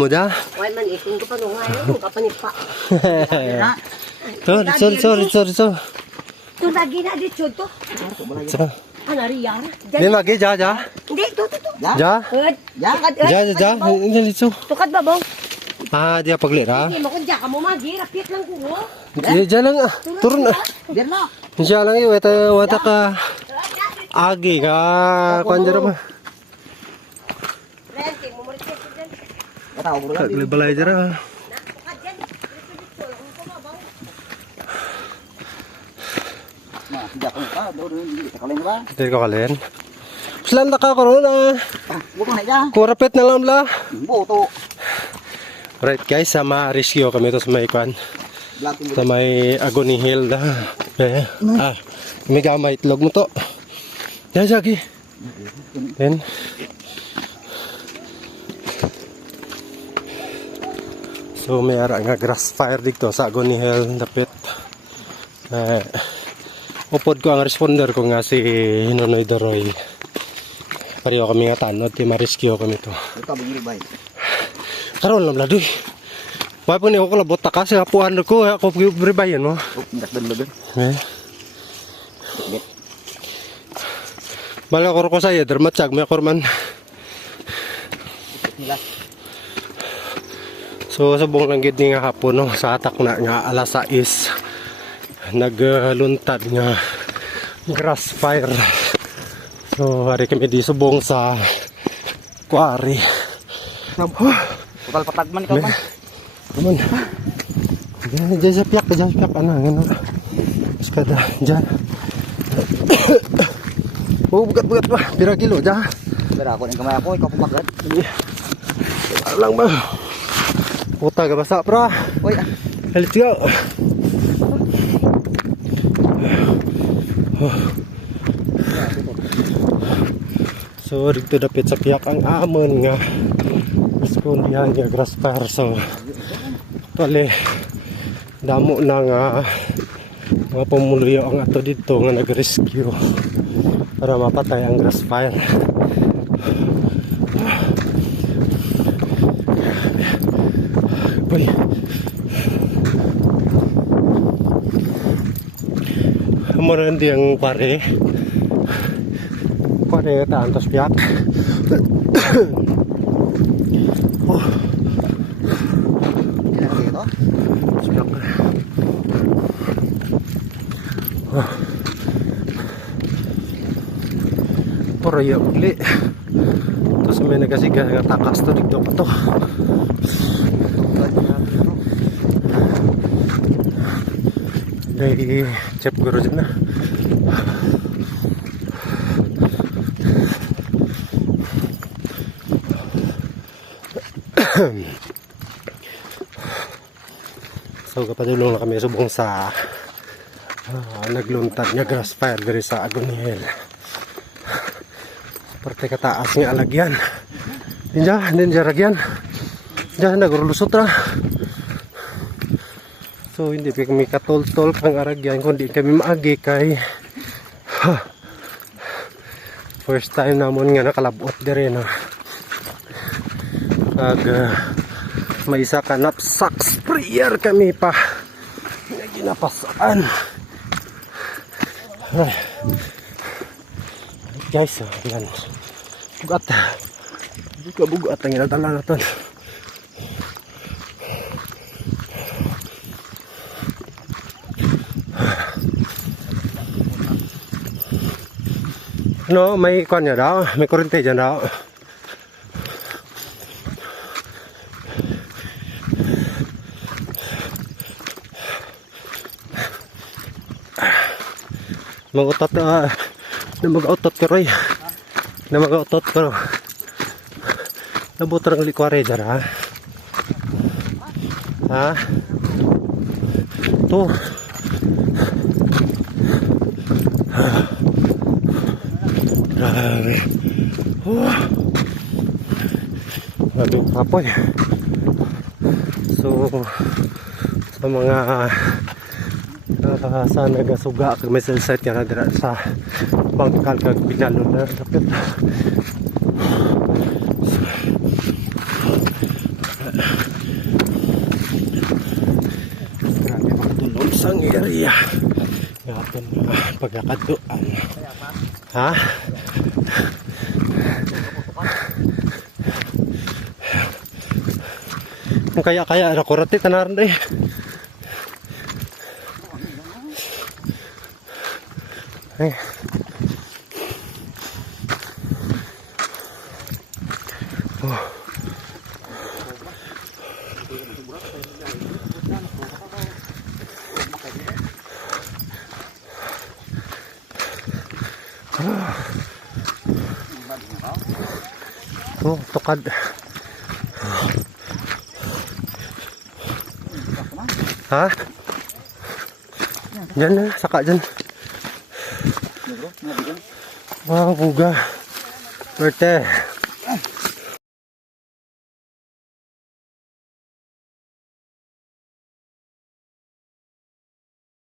mo da? Why man itong ko pa nung ngayon, kapanipa. Sorry. Ito lagi na dito to. Ano riya? Hindi magi, ja. Hindi, ito. Ja? Ja. Hindi litso. Tukad ba, bong? Ah, dia paglira. Hindi mo kung dyan ka mo magi, rapit lang ko. Ja lang. Turun na. Diyan na. Insya lang yun. Wata ka. Agi ka. Kuanjara ba? Lenti, mo mo rin dyan. Kaglibalay jara. Tukad dyan. Dito, ang kumabang. Hindi ko kalin. Saan na ka karoon ah? Kurapit na lang la. Right guys, sama rescue kami to sa may kwan. Sa may Agony Hill da. May gamay itlog mo to. Yan sagi. Yan. So may ara nga grass fire dito sa Agony Hill dapit. Upod ko ang responder ko nga si Nonoy Doroy. Pareho kami nga tanod, kaya ma-rescue kami to. Ito, bigiribay. Karoon lang ladoy. Wala po niyo ko labot ta kasi kapuan ko, ako bigiribayan mo. Bala ko sa iyo, dermatsyag, may korman. So, sabong lang gid nga hapon, no? Sa atak na nga alas 6. Nagluntad nga grass fire. So hari kami di subong sa kuwari. Tukal patagman ikaw man. Aman. Diyan sa piyak ano ngano. Iskada diyan. Oh bugat pa. Pira kilo ja. Pira ako ning kamay ako ikaw pumagat. Lang ba. Puta ka basa pra. Oy. Let's go. So dito dapit sa piyak ang amon nga respondihan nga grass fire. So pali damo na nga mga pumuluyo ang ato dito nga nag-rescue para mapatay ang grass fire. Pali amoran di ang pare nga antos piyak. Puro ya uli. Terus may nagasiga nga takas to dito pa to. Dari cep guru dyan na. So kapadulong na kami subong sa nagluntad nga grass fire diri sa Agony Hill. Parte kataas nga alagyan. Ninja ragyan. Diyan nagrulusot ra. So hindi pa kami katol-tol pang aragyan kundi kami maagi kay first time namon nga nakalabot diri no. May isa ka knapsack sprayer kami pa na ginapasaan. Guys, yan bugat ang inadala natin. No, may kwan niya daw, may kurente dyan daw. Mag-utot na mag-utot ko rin. Na mag-utot ko. Nabuto ng likware dyan ha. Ha? Ito. Grabe. Grabe yung kapoy. So sa mga sa nagasuga kag may cell site nga dira sa bangkal kag Binalon na dapit. Grabe magtulog sa area. Yapon na pagkakaduan. Ha? Kung kaya ako rati tanaran eh. Ay. Oh. Oh, tukad. Ha? Diyan na, saka dyan. Wow, buga. Berte.